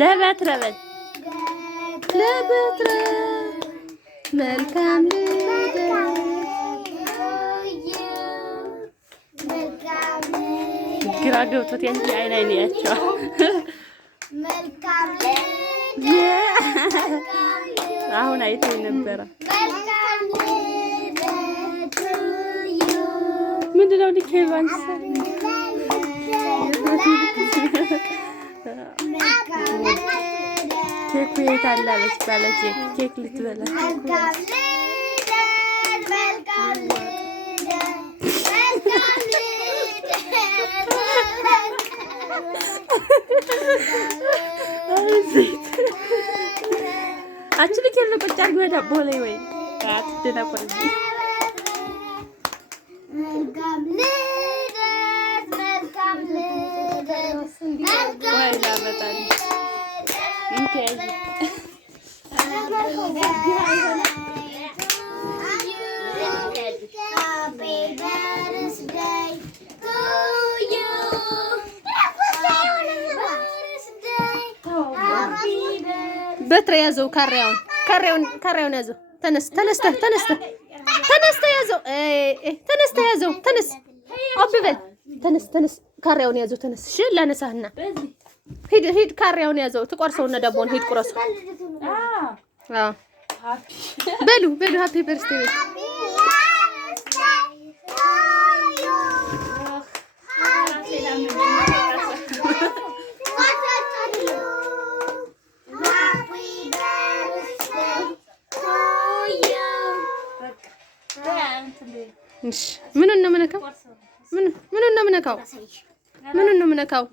ለበትረ መልካም ግራ ገብቶት ያንቺ አይን ያቻው መልካም አሁን አይተው ነበር። ምንድነው ዲኬባንስ ኬክ የታላለች ባለ ኬክ ልትበላ actually kira ko jar gue dak boleh we kat dina ko ni wai la betan ini aja በትረ ያዘው ካሬውን ያዘው ተነስተ ያዘው ተነስ አብበል ተነስ ካሬውን ያዘው ተነስ እሺ ላነሳህና ሂድ ካሬውን ያዘው ትቆርሰውና ዳቦን ሂድ ቁረሱ በሉ ሃፒ በርዝዴይ ምኑን ነው የምነካው?